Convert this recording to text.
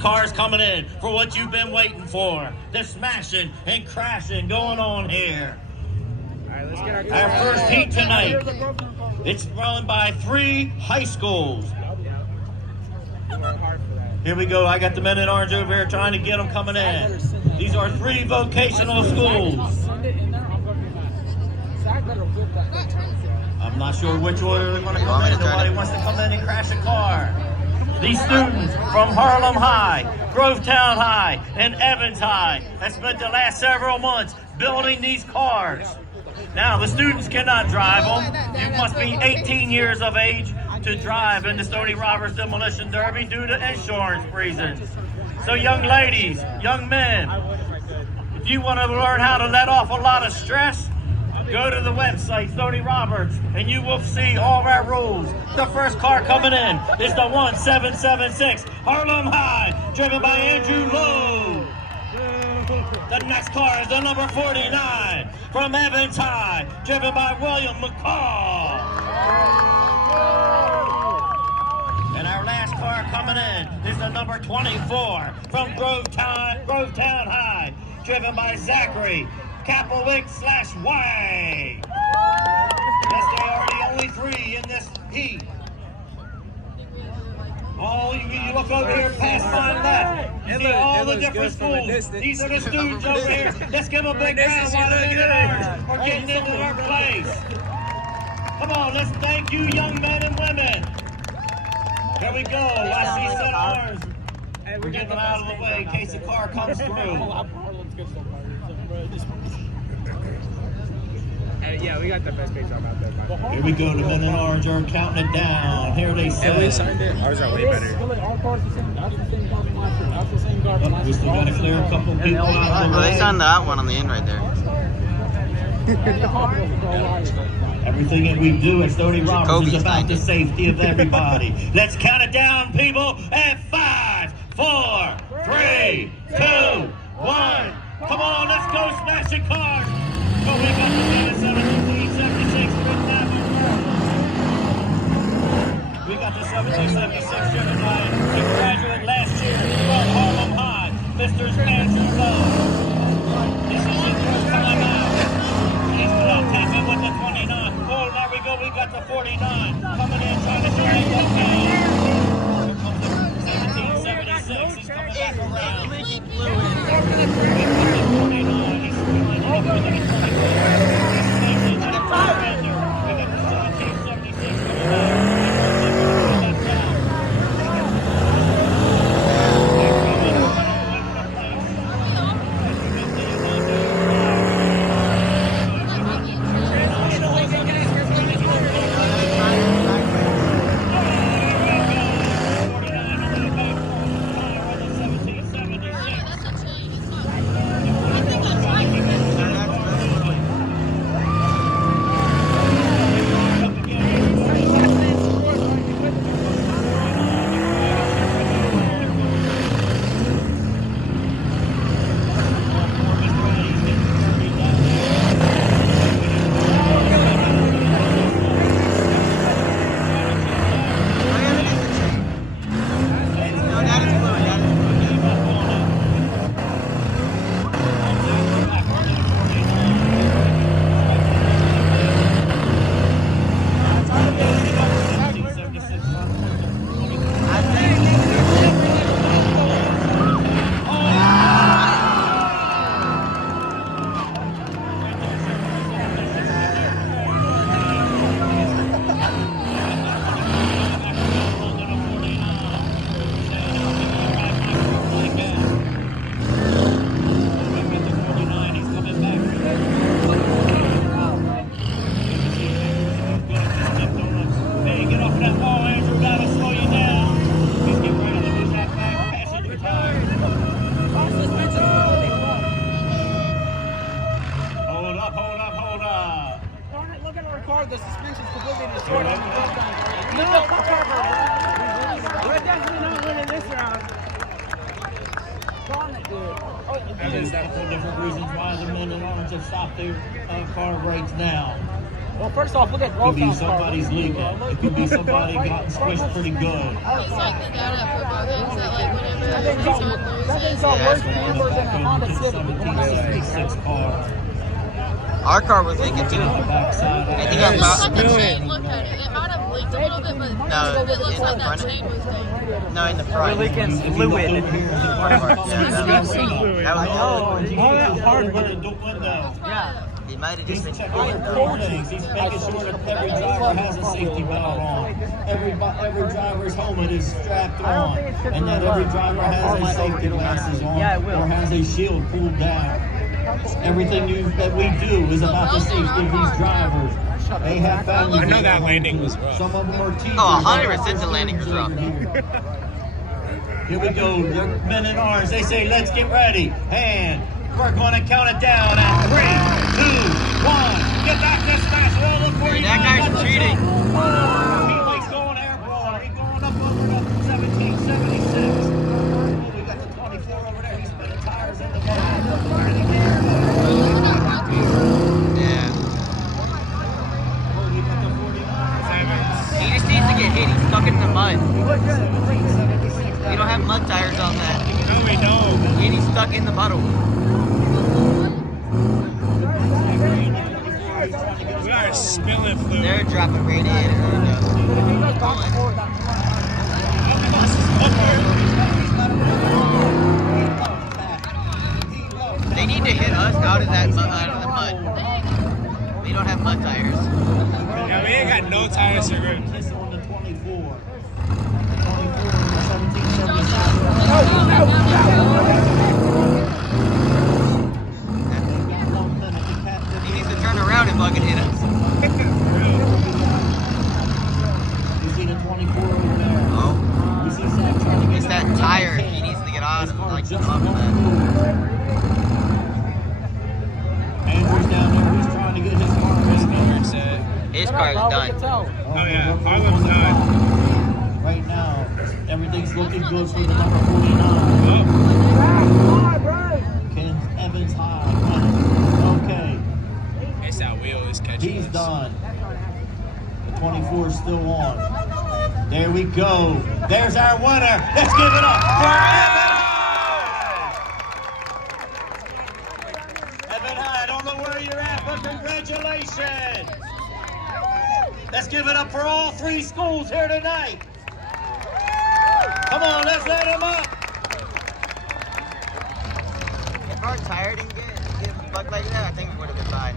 Cars coming in for what you've been waiting for. The smashing and crashing going on here. All right, let's get our first heat tonight. It's run by 3 high schools. Here we go. I got the men in orange over here trying to get them coming in. These are 3 vocational schools. I'm not sure which order they're going to come in. Nobody wants to come in and crash a car. These students from Harlem High, Grovetown High, and Evans High have spent the last several months building these cars. Now, the students cannot drive them. You must be 18 years of age to drive in the Stony Roberts Demolition Derby due to insurance reasons. So young ladies, young men, if you want to learn how to let off a lot of stress, go to the website, Stony Roberts, and you will see all of our rules. The first car coming in is the 1776 Harlem High, driven by Andrew Lowe. The next car is the number 49 from Evans High, driven by William McCall. And our last car coming in is the number 24 from Grovetown High, driven by Zachary Kaplowitz/Way. Yes, they are the only 3 in this heat. Oh, you look over here past my left. You see all the different schools. These are the students over here. Let's give them a big round while they're in ours. We're getting into their place. Come on, let's thank you, young men and women. Here we go. I see set arms. We're getting them out of the way in case the car comes through. Yeah, we got the best page out there. Here we go. The men in orange are counting it down. Here they say. And we signed it. Ours are way better. We still got to clear a couple people out of the way. They signed that one on the end right there. Everything that we do at Stony Roberts is about the safety of everybody. Let's count it down, people, at 5, 4, 3, 2, 1. Come on, let's go smashing cars. Oh, we got the 1776 written down. We got the 1776 driven by a graduate last year from Harlem High, Mr. Andrew Lowe. This is his first time out. He's tapping with the 29. Oh, there we go. We got the 49 coming in, trying to drive that down. Here comes the 1776. He's coming back around. We got the 49. He's lining up for the 24. The suspension's completely destroyed on the first time. No, we're definitely not winning this round. Darn it, dude. There's different reasons why the men in orange have stopped their car brakes now. Well, first off, look at Could be Grovetown's car. somebody's leaking. It could be somebody gotten squished pretty good. It's like the dad at football games that like whenever That the thing's team loses. got worse numbers than a Honda Civic. 1776 car. Our car was leaking too. The backside. I think It I'm looks about like the chain. Look at it. It might have leaked a little bit, but No, it looks in like the that front. chain was dangerous. No, in the front. We're leaking fluid. Yeah, I know. Yeah. he might have He's just been checking going the though. things. He's making sure that every driver has a safety belt on. Every driver's helmet is strapped on. And that every driver has a safety glasses on or has a shield pulled down. Everything that we do is about the safety of these drivers. They have families. I know that landing was rough. Some of them are teachers. Oh, 100% the landing was rough. Here we go. They're men in arms. They say, let's get ready. And we're going to count it down at 3, 2, 1. Get back this fast. Roll the 49. That guy's cheating. He's going airborne. He's going up over to 1776. Oh, we got the 24 over there. He's spinning tires in the back. Yeah. Oh, you got the 49. He just needs to get hit. He's stuck in the mud. We don't have mud tires on that. No, we don't. And he's stuck in the puddle. We are spilling fluid. They're dropping radiator. They need to hit us out of that out of the mud. We don't have mud tires. Yeah, we ain't got no tires to grip. Kiss on the 24. 1777. He needs to turn around and fucking hit us. You see the 24 over there. Oh. You see Zach trying to get It's that tire. He needs to get on His and car like just off of won't that. move. Andrew's down there. He's trying to get his car ready. His car is done. Oh, yeah. We're Harlem's on the done. clock. Right now, everything's looking good for the number 49. Oh, Ken Evans high. Okay, it's that wheel is catching he's us. done. The 24 is still on. There we go. There's our winner. Let's give it up for Evan High. Evan High, I don't know where you're at, but congratulations. Let's give it up for all 3 schools here tonight. Come on, let's let them up. If our tire didn't get bugged like that, I think we would have been fine.